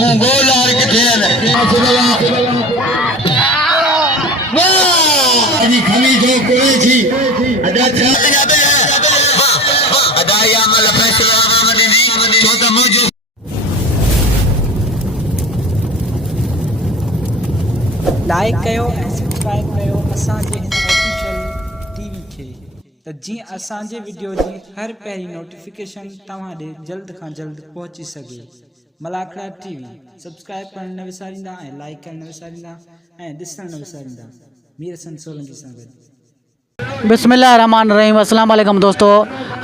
टंगू गोल और किथे वाह अजी खमी जो कोई थी अदा जाते अदा या मल फैसला मदीनी जो त मौजूद लाइक कयो ऐं सब्सक्राइब कयो असांजे हिन ऑफिशियल टीवी खे त जीअं असांजे वीडियो जी हर पहिरीं नोटिफिकेशन तव्हां ॾे जल्द खां जल्द पहुची सघे। मलाखड़ा टीवी सब्सक्राइब करणु न विसारींदा ऐं लाइक करणु न विसारींदा ऐं ॾिसणु न विसारींदा। मीर हसन सोलंकी सां गॾु। बिस्मिल्लाह रहमान रहीम। अस्सलाम वालेकुम दोस्तों,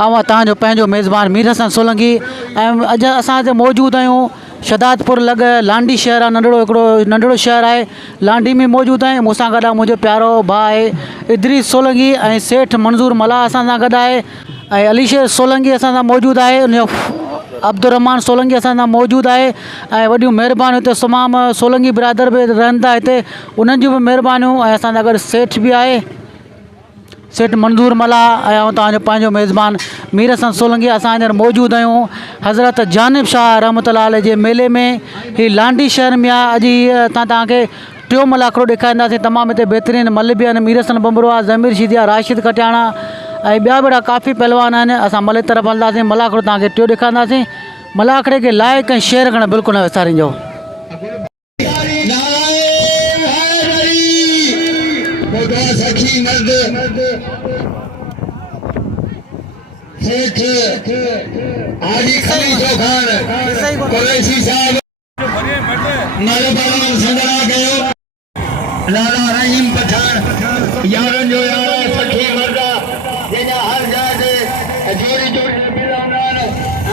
आवां तव्हांजो पंहिंजो मेज़बान मीर हसन सोलंकी ऐं अॼु असां हिते मौजूदु आहियूं शदादपुर लॻ लांडी शहर आहे, हिकिड़ो नंढिड़ो शहर आहे। लांडी में मौजूदु आहे। मूंसां गॾु आहे मुंहिंजो प्यारो भाउ आहे इदरीस सोलंकी ऐं सेठ मंज़ूर मला असां सां गॾु आहे ऐं अलीशेर सोलंकी असां सां मौजूदु आहे। उनजो अब्दुर्रहमान सोलंकी असां सां मौजूदु आहे ऐं वॾियूं महिरबानियूं हिते तमामु सोलंकी बिरादर बि रहनि था हिते, उन्हनि जूं बि महिरबानियूं ऐं असां सां गॾु सेठ बि आहे सेठ मंज़ूर मला ऐं तव्हांजो पंहिंजो मेज़बान मीर हसन सोलंकी। असां हींअर मौजूदु आहियूं हज़रत जानिब शाह रहमतुल्लाह अलैह जे मेले में। हीअ लांडी शहर में आहे। अॼु तव्हांखे टियों मलाखड़ो ॾेखारींदासीं। तमामु हिते बहितरीनु मल बि आहिनि। मीर हसन बंबरो आहे, ज़मीर शीदिया, राशिद कटियाणा ऐं ॿिया बि काफ़ी पहलवान आहिनि। असां मल तरफ़ हलंदासीं। मलाखड़ो तव्हांखे टियों ॾेखारींदासीं। मलाखड़े खे लाइक ऐं शेयर करणु बिल्कुलु न विसारिजो। आजी खली जो खान कुरैशी साहब मरबान सदरा गयो लाला रहीम पठान यारन जो यार सखी मर्दा जेना हर जाते जोड़ी जोड़ी मिलानान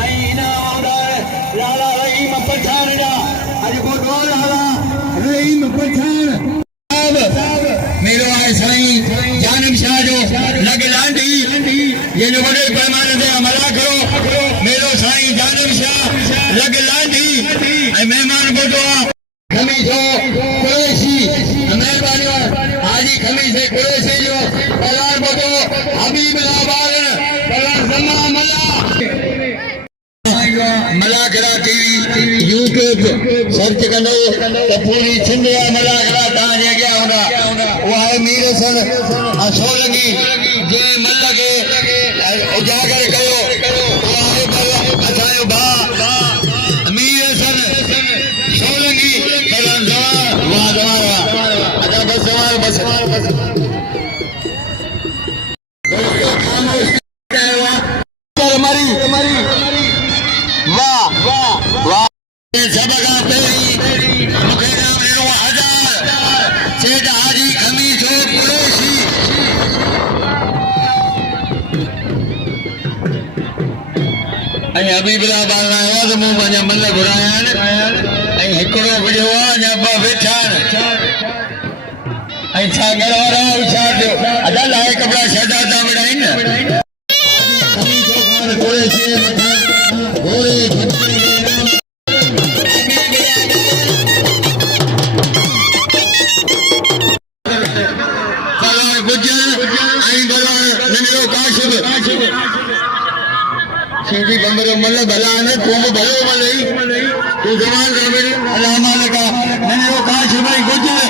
आई इनामदार लाला रहीम पठान जा आज को डोल हला रहीम पठान मेरो आए साईं जानिब शाह जो लग लांडी ये जो बड़े पैमाने से हमला करो मेरो साईं जानिब शाह लग लांडी ऐ मेहमान बोलो खमी जो कुरैशी मेहरबानी हाजी खमी से कुरैशी जो पलार बोलो हबीब लाबार पलार जमा मला मलाखड़ा टीवी यूट्यूब सर्च कंदो तो पूरी सिंध जा मलाखड़ा तव्हां जे अॻियां हूंदा। उहा आहे मीर हसन सोलंकी जे मल खे उजागर कयो। उहा आहे असांजो भाउ मीर हसन सोलंकी वाह अच्छा बस सवाल बस वाह वाह वाह सबका पेरी मुखे नाम ॾिनो हजार सेठ हाजी खमी जो कुरैशी ऐं हबीबला बाला आवाज़ मूं पंहिंजा मल घुराया आहिनि ऐं हिकिड़ो विझो आहे अञा ॿ वेठा आहिनि ऐं छा घर वारा छा थियो अदा लाइ कपिड़ा शहजादा विढ़ाइनि खमी जो खान कुरैशी घोड़े सीधी बंबरो मल भला ने तुम भलो मलई तू जवान रबड़ी अलामा लगा नयो काश भाई गुजर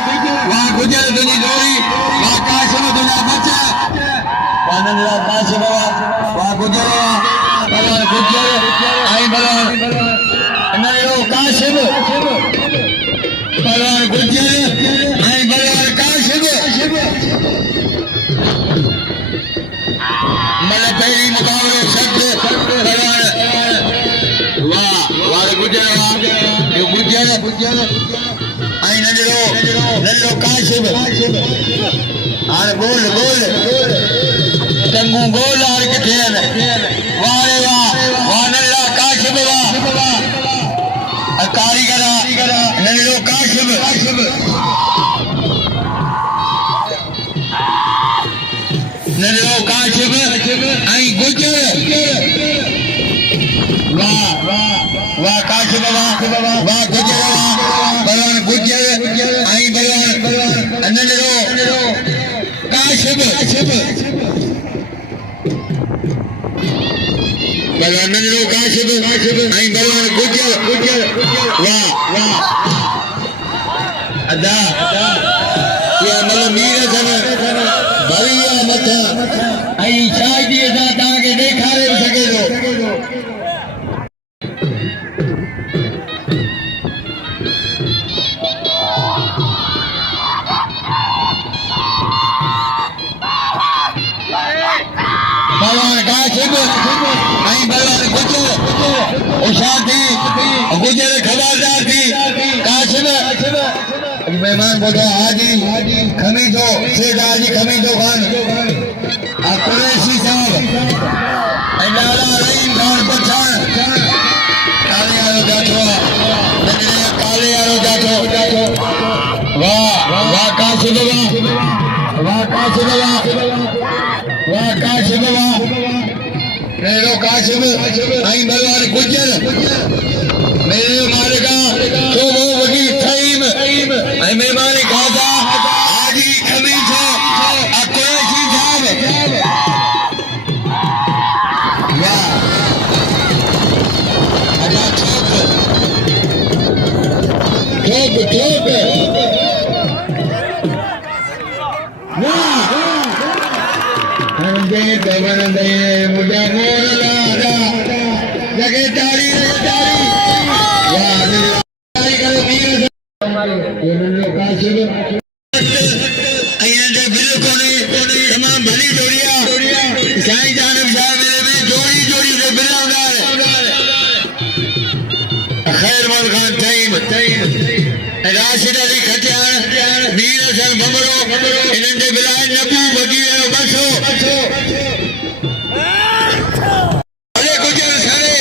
वाह गुजर दुनी जोड़ी वाह काश दुना बचा वानंदा काश वाह गुजर भला गुजर आई भला नयो काश भला गुजर आई भला काश मल पहली मुकाबले शब्द वाह वाह गुजर ये गुजर आई नजरो काशिब और गोल गोल टंगू गोल और किथे वाह रे वाह वाह नल्ला काशिब वाह कारीगर नजरो काशिब नजरो काशिब आई गुजर वाह वाह काशिब वाह गुजर बलवान गुजर आई बलवान नजरो काशिब बलवान नजरो काशिब आई बलवान गुजर वाह अदा ये मतलब मीर सन भरिया मथा ऐं शादीअ सां तव्हांखे ॾेखारे बि सघे थो भगवान काशिफ ऐं भगवान गुजर गुजर खबरदार थी काशिफ मेहमान बोलो हाजी खमीदो शेख हाजी खमीदो खान कुरैशी साहब लाला रहीम खान पठान काले वारो जाठो नंढड़े काले वारो जाठो वाह वाह काशिफ वाह काशिफ वाह काशिफ वाह मेरो काशिफ आई भगवान गुजर मेरे मालिका शोभो वगी थईम आई मेहमान खाजा हाजी खमीजो कुरैशी साहब वाह अजा ठोक वाह हंदे दवंदे मुझे मोर लादा जगे तारी वाह तारी करे वीर ये लो काशिफ अयंदे बिल्कुल तमाम भली जोड़िया साईं जानब साहब मेरे में जोड़ी से बिलावदार खैर मोल खान तईम राशिद अली खटियान वीर हसन बमरो इनके बिलाए नबू वकील बसो अरे गुजर सरे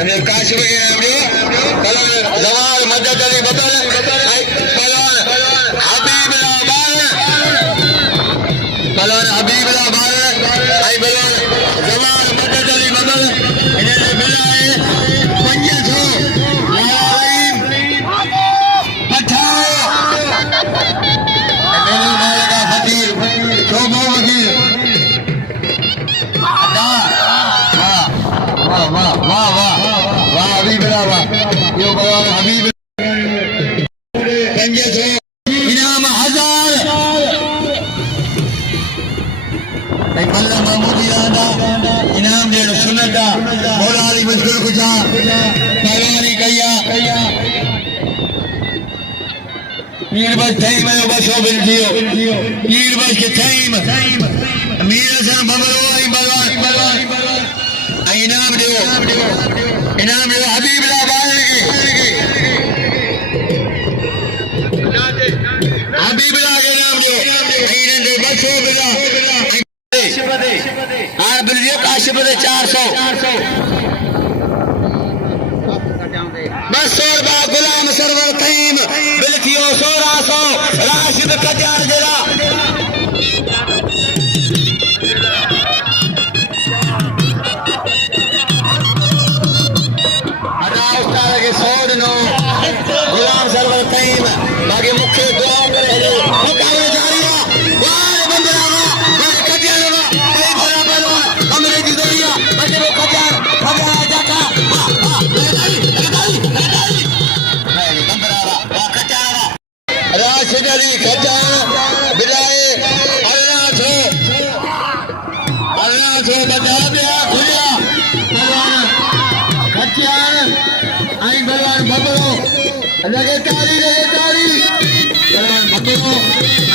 अने काशिफ के नाम रे कलम जवार मदद अली बदल पहलवान हबीब ला बार आई पहलवान जवार मदद अली बदल इनके बिलाए 500 इनाम 1000 इनाम ॾियणु सुनत मौला अली मुश्किल कुझा पहलवानी कया पीर बस थई मयो बसो बिल थियो पीर बस के थई मीर हसन बमरो आई बलवान आई इनाम ॾियो हबीब ला बार हबीब ला के इनाम ॾियो इनके बसो बिला हां बिल दियो काशिफ दे 400 200 गुलाम सरवर तईम बिल थियो 1600 राशिद कजार जरा अदा उस्ताद के 100 दिनो गुलाम सरवर तईम बाकी मुख्य दुआ करे मुकाबला जारी है वाह बंदरा वाह कजार वाह भाई भरा बलवा हमरे की दुनिया बचे वो कजार जाका राशिद अली खजान बिलाए अल्लाह से बता दिया खुलिया भगवान खजान आई भगवान बबरो लगे तारी भगवान बबरो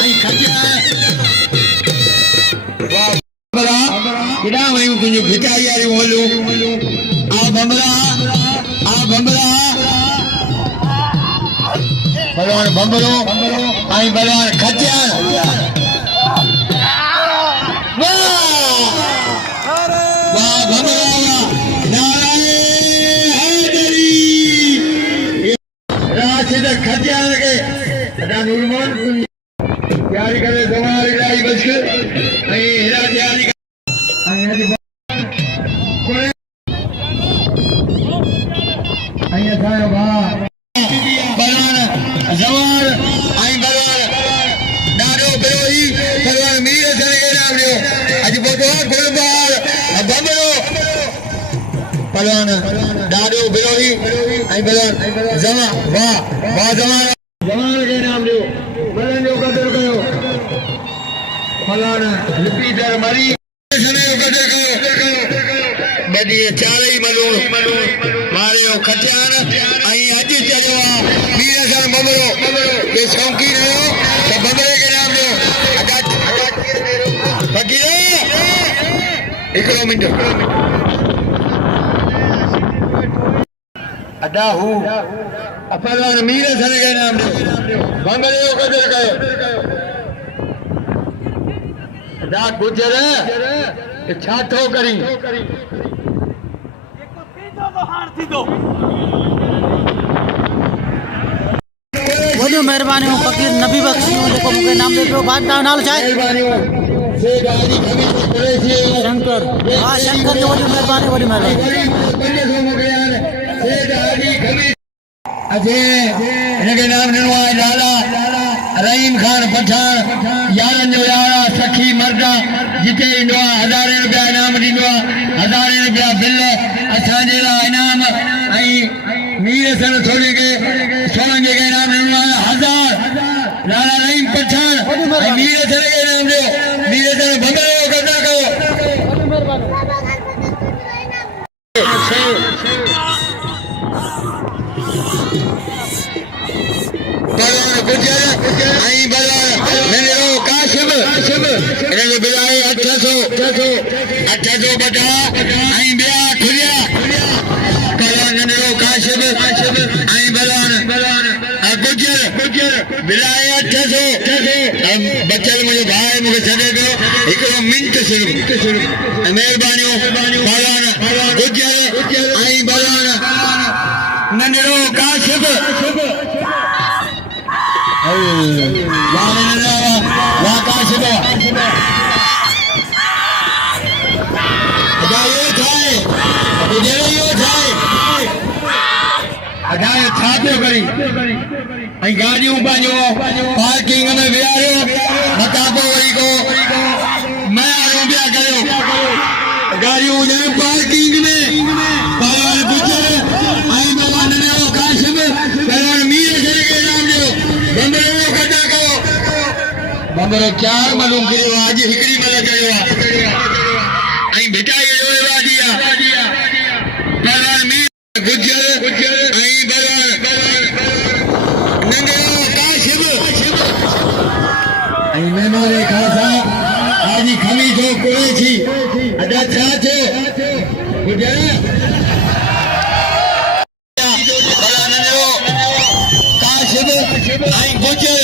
आई खजान वाह बबरा किदा वही तुझे खिचाई यारी बोलू आ बबरा भगवान बम्बरो आई भगवान खटियान वाह बम्बरो नारायण राशिद खटियान के नूरमोहन तैयारी करे जवारी लाई बच आई हेरा तैयारी आई असायो वाह जवान आई भगवान डाडो बिरोही भगवान मीर हसन के नाम लियो अज बोतो गुलबार बमरो भगवान डाडो बिरोही बिलोई आई बलवान जमा वाह जवान के नाम दियो मलन जो कदर कयो फलाना रिपीटर मरी सने जो कदर कयो बदी चार ही मलून मारे खटियान आई अज चलियो वीर सन बमरो ये शौकीन हो तो बमरे के नाम दियो अदा फकीर 1 मिनट अदा हूँ अपरवान मीर सन के नाम दो बंगले को कदर कयो अदा गुजर छाठो करी वॾियूं महिरबानियूं फ़क़ीर नबी बख़्श जेको मूंखे इनाम ॾे पियो भाउ तव्हां नालो छा आहे शंकर हा शंकर जो वॾी महिरबानी अजे इनके नाम ॾिनो आहे लाला रहीम खान पठान यारनि जो यारा सखी मर्दा जिते ईंदो आहे 1000 रुपया इनाम ॾींदो आहे 1000 रुपया बिल असांजे लाइ इनाम ऐं मीर सन थोरी के सोलंगे के इनाम ॾिनो आहे 1000 लाला रहीम पठान ऐं मीर सन के इनाम ॾियो मीर सन भंगड़े जो कदा कयो गुजर आई बलवान नंढड़ो काशिब इन्हनि बिलाए 800 बटा आई ॿिया खुलिया बलवान नंढड़ो काशिब आई बलवान गुजर बिलाए 800 बचल मुंहिंजो भाउ मूंखे छॾे पियो 1 मिंट सिर्फ़ महिरबानियूं बलवान गुजर आई बलवान नंढड़ो काशिब गाड़ियों पार्किंग में विहारियो मता वरी को मयारो बिया कयो गाड़ियों पार्किंग में बलवान गुजर आई बलवान ने काशिब बलवान मीर सन के नाम दियो बंदरो कदा कयो बंदरो 4 मालूम कयो आज हिकड़ी मल कयो आई भिटाई जो वादिया बलवान मीर गुजर आई बलवान नंगरो काशिब आई मेमोरे खासा आज खमीसो कुरेशी अदा छाछो गुजर आई गुजर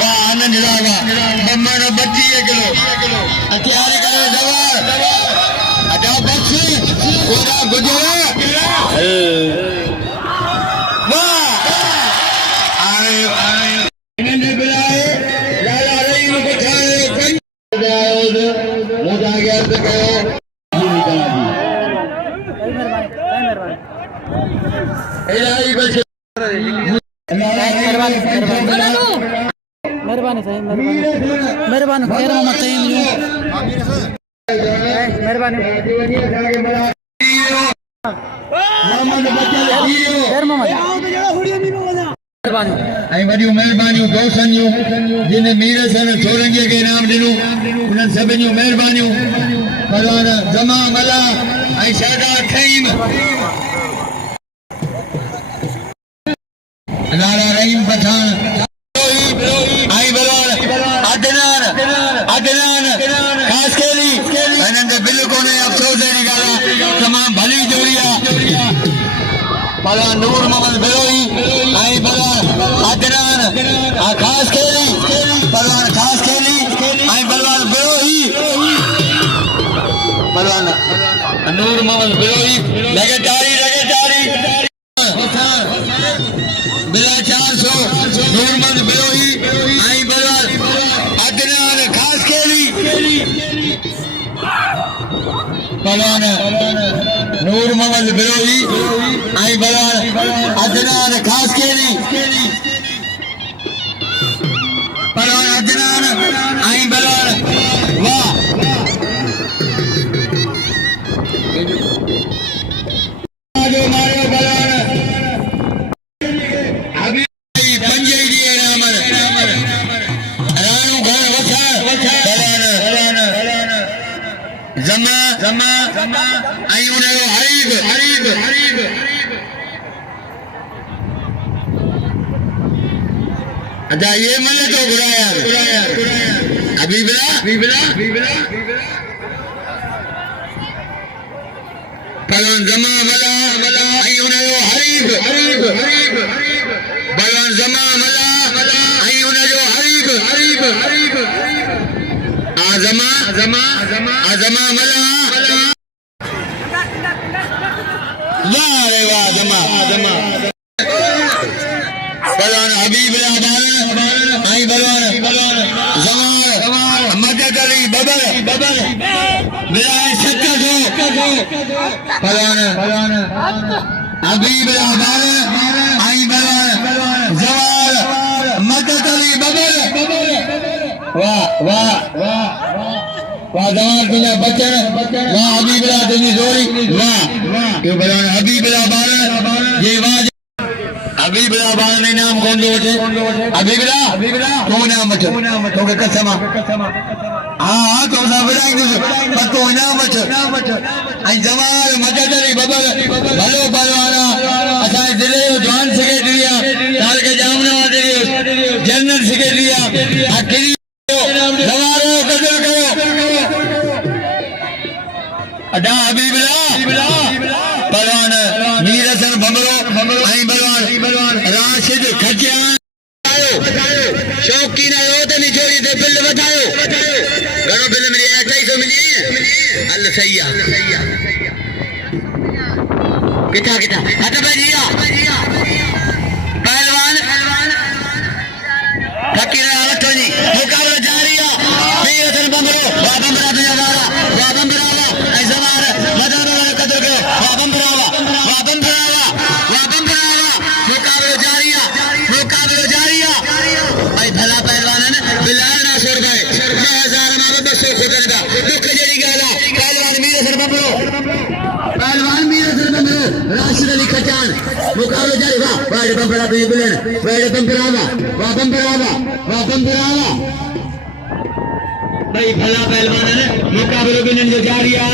वाह आनंद रावा बम्मन 32 किलो हथियार करो जवान अदा बख्श पूरा गुजर वाह आए इन्हें बुलाए लाला रहीम को ठाए मोटा गया तो कहो इलाही बच महिरबानी साईं महिरबानी खैर मोहम्मद साईं महिरबानी खैर मोहम्मद ऐं वॾियूं महिरबानियूं दोस्तनि जूं जिन मीर सन छोरंगीअ खे इनाम ॾिनो उन्हनि सभिनी जूं महिरबानियूं बलवान जमा मला ऐं शहदार खईम लाला रहीम पठान आई बलवान अदनान खास केली इन्हनि ते बिल कोन्हे अफ़सोस अहिड़ी ॻाल्हि आहे तमामु भली जोड़ी आहे बलवान नूर मोहम्मद बिलोई आई बलवान अदनान खास केली बलवान खास केली आई बलवान बिलोई बलवान नूर मोहम्मद बिलोई लगातारी बिला 400 नूर मोहम्मद बिलोई आई बलवान अदनान खास केली बलवान नूर मोहम्मद बिलोई आई बलवान अदनान खास केली बलवान अदनान आई बलवान वाह उन्हें हरीब हरीब हरीब अच्छा ये मने तो बुराया अभी बिला पलवान जमा मला आई उन्हें हरीब हरीब हरीब पलवान जमा मला आई उन्हें हरीब हरीब हरीब आजमा आजमा आजमा मला वाह रे वाह जमा जमा पलवान हबीब आई बलवान जमाल मदद अली बबर बिलाय सक्का पलवान हबीब आई बलवान जमाल मदद अली बबर वाह वाह वाह वाह जमाल तुझा बच्चन वाह हबीब तुझी जोड़ी वाह क्यों बलवान हबीब ये वाह हबीबला बाल ने नाम कौन दो थे हबीबला तो नाम बच तो के कसम हां तो ना बताएंगे पर तो नाम बच आई जमाल मदद अली बबर भलो पलवाना असा दिले जवान सके दिया ताल के जामना दे जनरल सके दिया आखिरी जवारो कदर करो अदा हबीबला पलवान मीर हसन बमरो आई बलवान राशिद खजिया शौकीन आयो तो नहीं छोड़ी थे बिल बतायो घणो बिल मिली 2800 मिली अल्लाह सही है किथा किथा हट भजिया पहलवान फकीर आवतनी मुकाबला जारी है मीर हसन बमरो बाबमरा दुनिया वाला बाबमरा ऐ जमार मदद कदर करो बाबमरा भाई भला पहलवान है बिलाल ना छोड़ गए 6000 मां 200 खुदन का दुख जड़ी गाला पहलवान मीर हसन बमरो राशिद अली खचान मुकाबला जारी वाह वाह बमरा पे बिलन वाह बमरावा भाई भला पहलवान है मुकाबला बिलन जो जारिया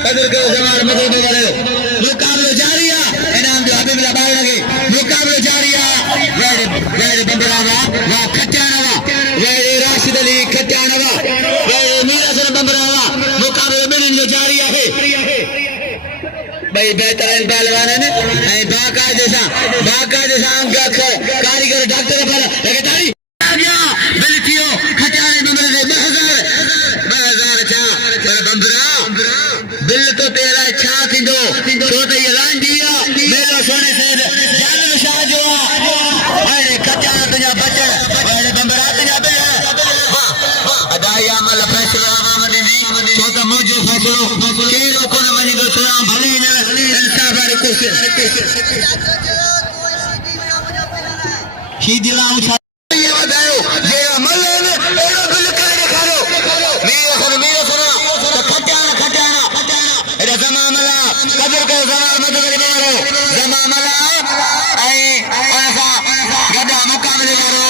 कदर करो जमाल मदद करे मुकाबला जारिया इनाम जो हबीबला बाल लगे मुकाबला जारिया वेरे बंबरावा वा खटानवा वेरे राशिद अली खटानवा वेरे मीर हसन बंबरावा मुकाबला बिलन जो जारिया है भाई बेहतरीन पहलवान है ए बाका जैसा कारीगर डॉक्टर पर लगे तारी आ गया बिलकियो खटाने बंबरे दे 2000 चा बंबरा बिल तो तेरा छा थींदो छो त ये लांडिया मेरा सोने से जान विशाह जो अरे खचा तुझा बच अरे बंबरा तुझा बिल वाह अदाया मल फैसलो आवामदी छो त मुझो फैसलो केरो कोन वनी दो सुना भली न इंसाफ वाली कोशिश ही दिलाऊं ये बतायो जे अमल ने एरो बिल करे दिखारो मेरा सुना तो खटाना एरा जमामला कदर को जमा मदद करे मारो जमामला ऐ ऐसा गदा मुकाबले करो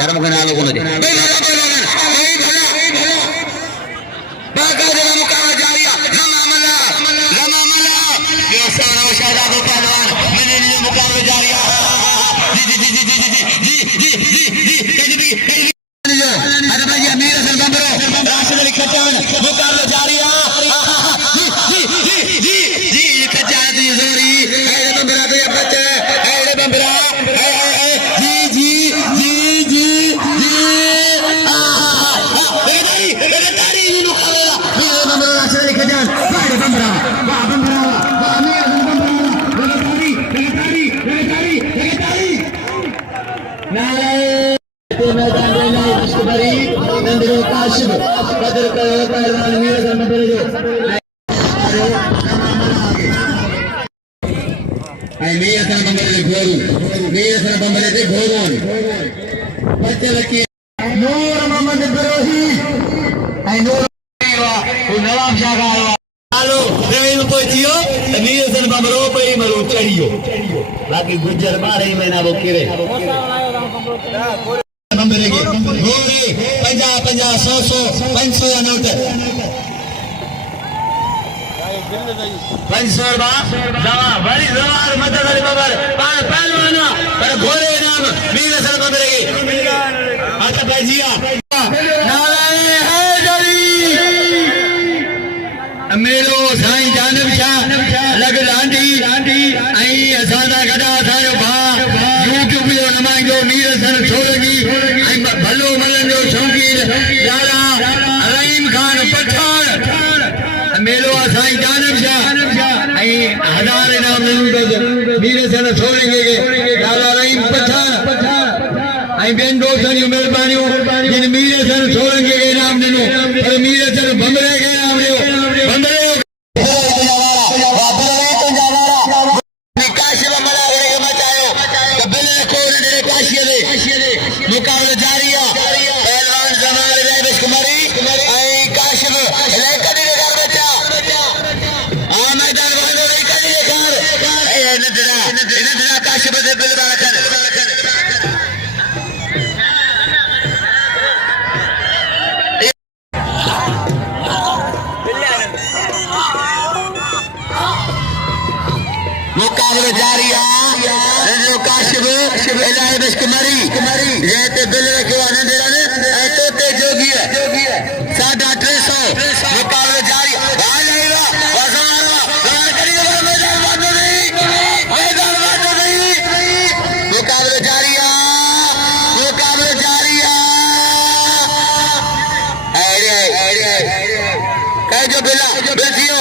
यार मुके नालो कोन दे भाई भला बाका जरा मुकाबला जारिया जमामला ये सारा शाहजाद पहलवान मैंने लिए मुकाबला जारिया जी अरे भाई मीर हसन बमरो राशिद अली खचान मुकाबला जारिया जी खचान दी जोरी ऐ बंबरा तो ये बच्चे ऐ बंबरा जी तारी मुकाबला मीर बंबरा राशिद अली खचान बंबरा मीर हसन बमरो तारी नारे मैदान में खुशखबरी नंदरो काशिफ कदर करो पहलवान मीर हसन बमरो जो आई मीर हसन बमरो दे घोरू बच्चे लकी नूर मोहम्मद बिरोही आई नूर नवाब शाह का आलो रहीम कोई थियो मीर हसन बमरो पे मरो चढ़ियो बाकी गुजर 12 महीना वो किरे बंबरे के घोरे 50 50 100 500 या नोट 500 दवा बड़ी जवार मदद वाली बबर पान पहलवान पर घोड़े नाम वीर सर को मिलेगी अच्छा भैया नारायण है जरी मेलो साईं जानब शाह लग लांडी आई असादा गदा सायो भा यूट्यूब जो नमाइंदो मीर सर छोड़गी आई भलो मलन जो शौकीन यारा रहीम खान पठान मेलो साईं जानब शाह आई हजार इनाम मीर सर छोड़ेंगे यारा रहीम पठान आई बेन दोस्तन जो मेहरबानियों जिन मीर सर छोड़ेंगे इनाम दिनो पर मीर सर बमरे के इनाम दियो बमरे मुकाबला जारी है पहलवान जमाल राइबस कुमारी आई काशिफ लेकर दे घर बच्चा आ मैदान वालों ने कर दे घर ए नदरा काशिफ से बिल बार कर मुकाबला जारी है काशिफ राइबस कुमारी ये ते दिल रखो आनंद ने ऐ तो ते जोगी है 350 मुकाबला जारी आ जाएगा बाजारवा गाल करी मैदान बांधो नहीं मुकाबला जारी है अरे कह जो बिला बेसियो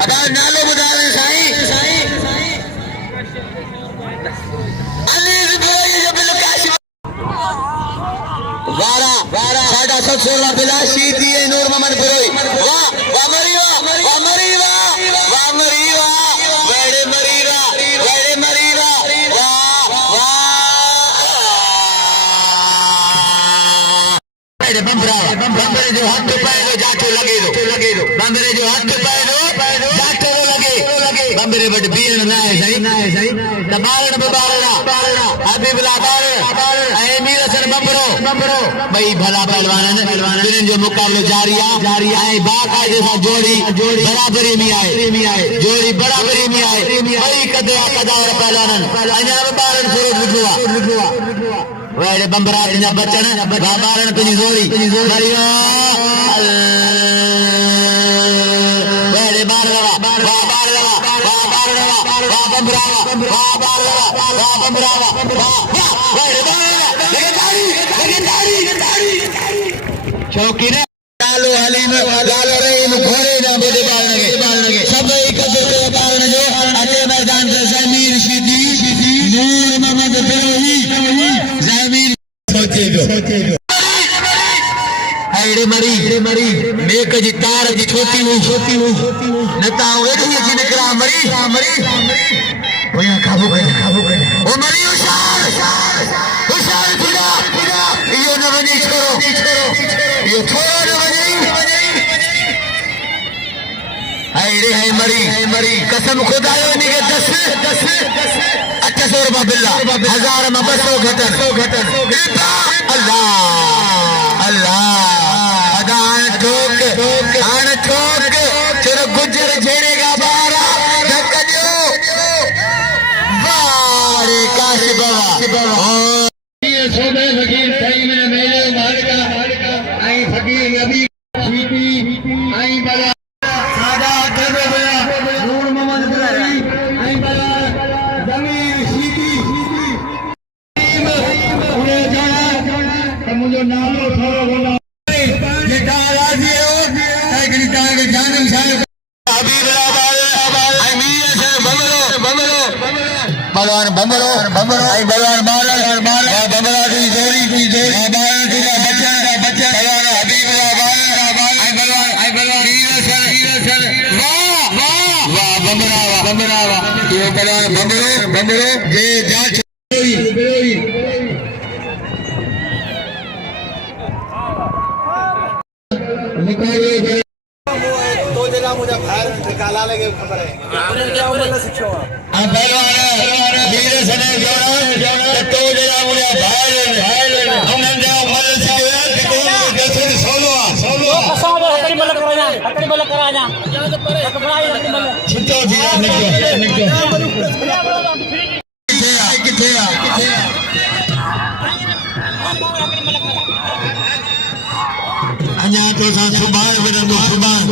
अब नालो बता रहे साईं वारा साडा 716 बिलाशी दिए नूर मोहम्मद पुरोई वाह मरी वेड़े मरी वाह बम्बरे जो हाथ पाए दो जाटो लगे दो बम्बरे जो हाथ पाए दो जाटो लगे बम्बरे बट बीन ना है सही दबारण बबारणा हबीबला बारण ऐ मीर सर बम्बरो भाई भला पहलवान जिन जो मुकाबलो जारी है ऐ बाकायदे सा जोड़ी बराबरी में आए भाई कदार पहलवान अञा बारण सूरज लिखवा वेड़े बम्बरा जा बचन बारण तुझी जोड़ी मरियो वेड़े बारवा शौकीन लालो हलीम लालो रहीम घोड़े ना बोले बालने सब एकत्र के कारण जो अते मैदान से जमीर शीदी नूर मोहम्मद बिरोही जमीर सोचे जो हेड़े मरी मेक जी तार जी छोटी हूं नता वेड़ी जी निकला मरी ओया काबू कर ओ मरी होशियार फिरा यो न बनी छोरो यो छोरो न बनी हाय मरी कसम खुदायो नी के 10 800 रुपया बिल्ला 1000 में 200 घटन अल्लाह अदान ठोक चलो गुजर झेड़ेगा बारा धक्का दियो वारे काशिफ बाबा ये सोबे फकीर सही में मेले मालिका आई फकीर अभी सीटी आई बला सादा करबे बला नूर मोहम्मद बिरोही आई बला जमीर सीटी उड़े जाना मुझे नालो थोड़ो बोला जेठा राजी हो एकड़ी तार के जानम साहब हबीबला आई मीर से बमरो बमरो आई बलवान बमरा की जोड़ी बालन की बच्चा बलवान हबीबला आई बलवान मीर सर वाह बमरा ये बलवान बमरो जे जांच बिरोही मुकाबले वीर सने जोड़ा तो जरा मुझे भाई उन्हें जो मल सिया कि जैसे सोलो छिटो दिया किथे अञा तो सा सुभाण विरंदो सुभाण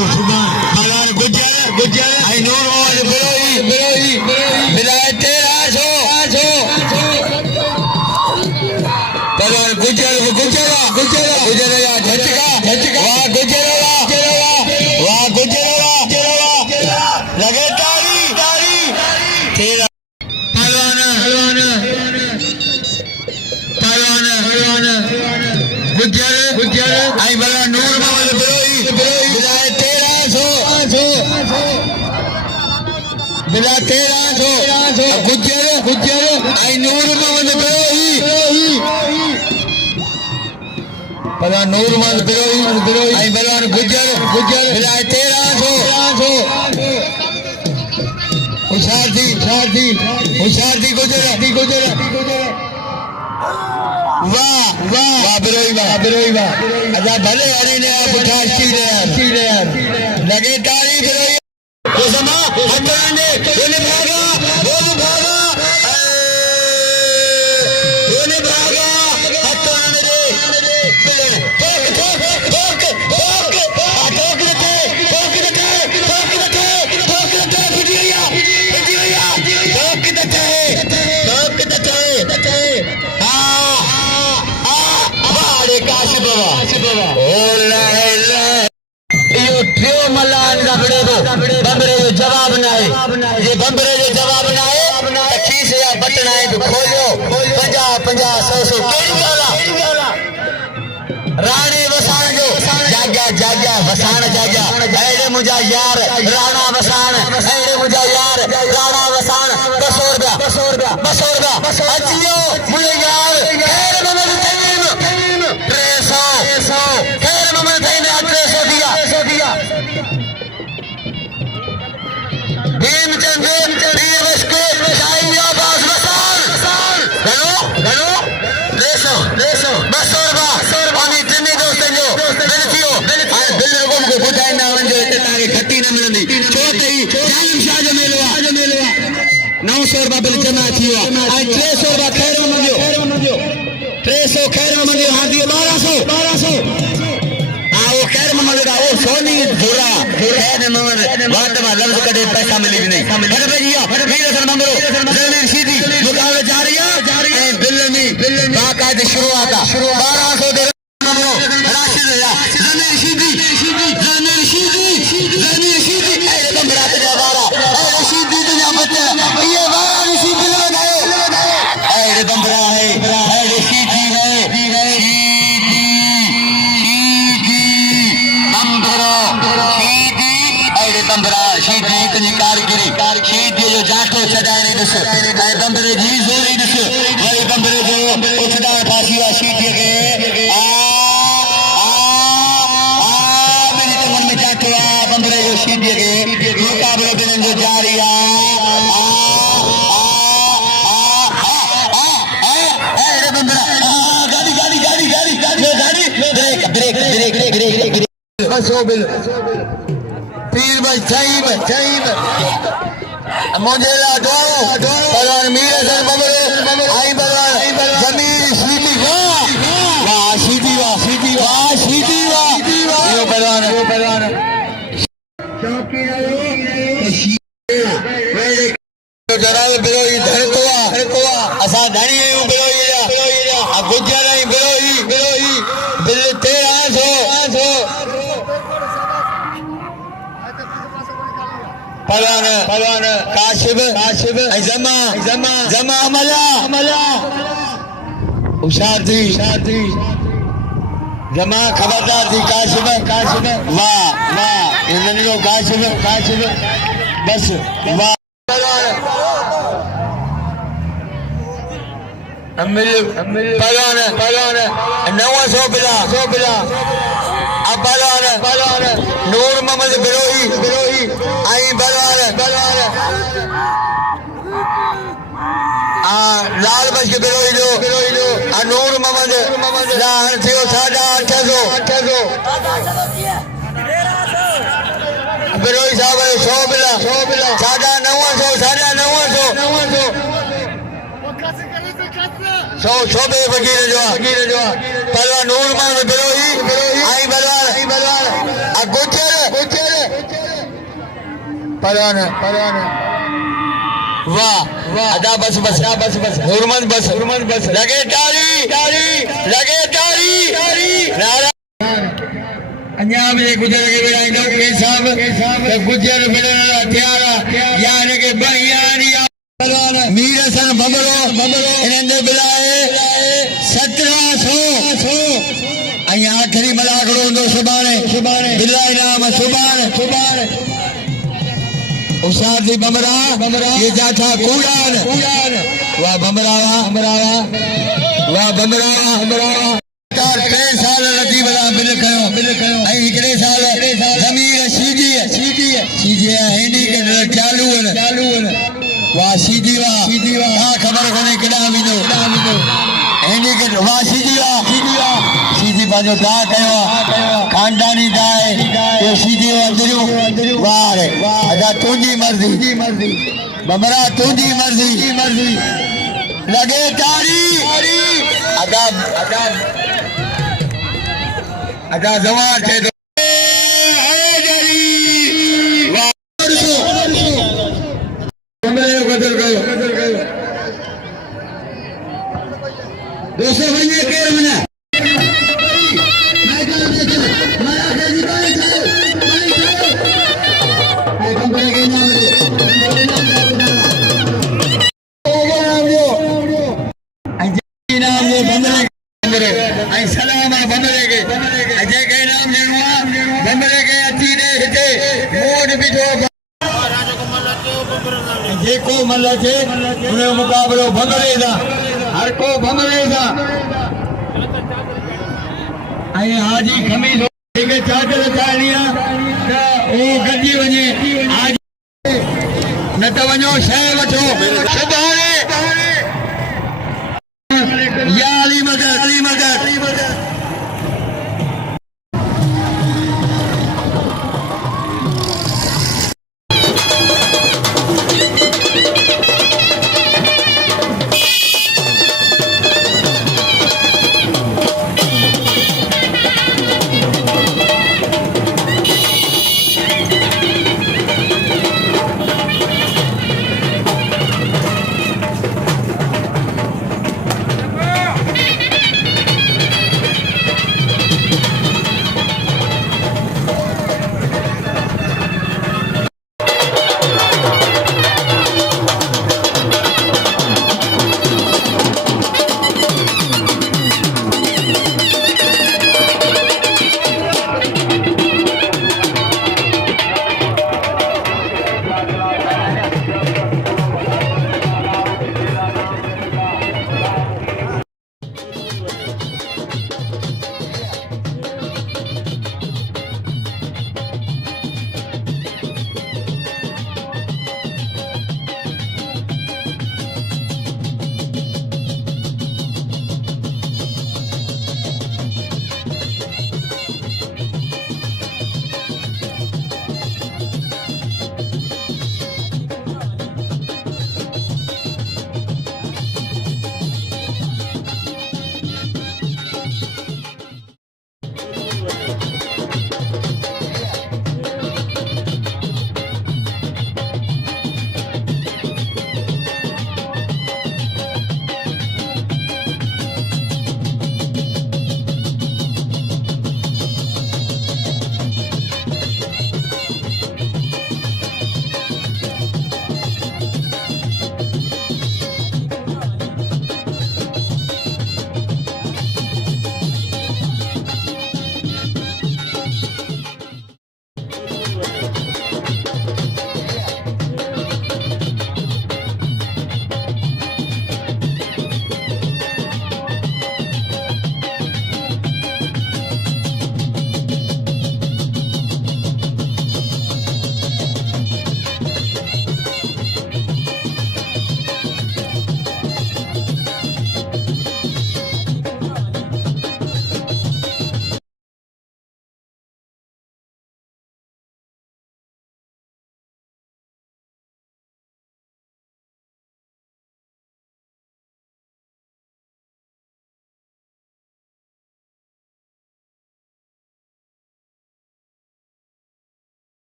भलार गुजर आई नूर और बिरोई बिलाए तेरा सो भलार गुजर या झटका वाह गुजर लगे तारी तेरा पहलवान गुजर आई भला नूर मोहम्मद बिरोई बिलाए तेरा सो गुजर आई नूर मोहम्मद बिरोई भला नूर मोहम्मद बिरोई आई भला गुजर बिलाए तेरा सो होशियार थी गुजर वाह बिरोई अच्छा भले हरी ने आप उठा सी ले यार लगे तारी बिरोई वो समा हटने बोले भागा हटने दे बंबरे जो जवाब ना है खीस या बटन आए तो खोलो 50 100 राणे वसाण जो जाग्या वसाण अड़े मुझा यार राणा वसाण अड़े मुझा यार राणा वसाण 200 रुपया अचियो मुझे यार खैर ममद तईम 300 खैर ममद तईम 300 दिया भीमचंद वीर वस्के शाही आवाज वसाण गनो 200 पानी तिन्नी दोस्तन जो दिल लोगों को बुधाईंदा वञो हिते तव्हांखे खटी न मिलंदी छो त ही जालिम शाह जो मेलो आहे 900 रुपया बिल जमा थी वियो आहे ऐं 300 रुपया खैर मंगियो 300 खैर मंगियो हां थी 1200 वो खैर मोहम्मद का वो सोनी जोड़ा खैर मोहम्मद बात में लफ्ज कदे पैसा मिली भी नहीं मतलब भैया वीर हसन मंगरो जमीर सीधी मुकाबले जारी है दिल में बाकायदे शुरुआत 1200 दे राशिद या जमीर सीधी ए बंबरा ते वारा ए सीधी दुनिया बच्चा ये वारा सीधी लगाए ए बंबरा है ए सीधी शीदी जो जाटो छडाने दस बंबरे जी जोरी दस वरी बंबरे जो उठदा फासी वा शीदी के मेरी तो मन में जाटो बंबरे जो शीदी के मुकाबलो बिन जो जारी गाड़ी बसो बिल पीर भाई चाहिए मुझे भगवान मीर हसन बबरे आई भगवान जमीर सीधी वाह सीधी यो भगवान जनाब बिरोई धरतो असा धनी बिरोई गुजर बिरोई बिल 1300 पहलवान काशिब जमा अमला होशियार थी जमा खबरदार थी काशिब वाह इन्हनि जो काशिब बस वाह पहलवान 900 बिला अब पहलवान नूर मोहम्मद बिरोई लाल बश के बिरोई नूर मोहम्मद लाहन थियो 850 बिरोई साहब 100 बिला 950 100 बे फकीर जो परवा नूर मोहम्मद बिरोई आई बलवान गुजर परवान वाह अदा बस हुरमत बस लगे ताली नारा अन्या भी गुजर के बिराई डॉक्टर साहब गुजर मिलने तैयार यानी के बहियानिया मीर हसन बमरो इनंदे बिलाए 1700 अया आखिरी मलाकड़ो दो सुबाने बिल्ला इनाम सुबान उसादी बमरा ये जाथा कूड़ान वाह बमरा 3 साल रती बला बिल कयो ऐं हिकड़े साल ज़मीर सीधी हेंडी के चालू वाह सीधी वाह खबर कोने केड़ा विदो हेंडी के वाह सीधी बाजो दा कयो खानदानी दाए ये सीधी अंदरू वाह रे अदा तुंजी मर्जी बमरा तुंजी मर्जी लगे तारी अदा जवान थे तो दोस्तों भैया केर मना जेको मल्ला थे उन्हें मुकाबलो भंगरे दा हर को भंगरे दा आई हाजी खमीस के चादर चालिया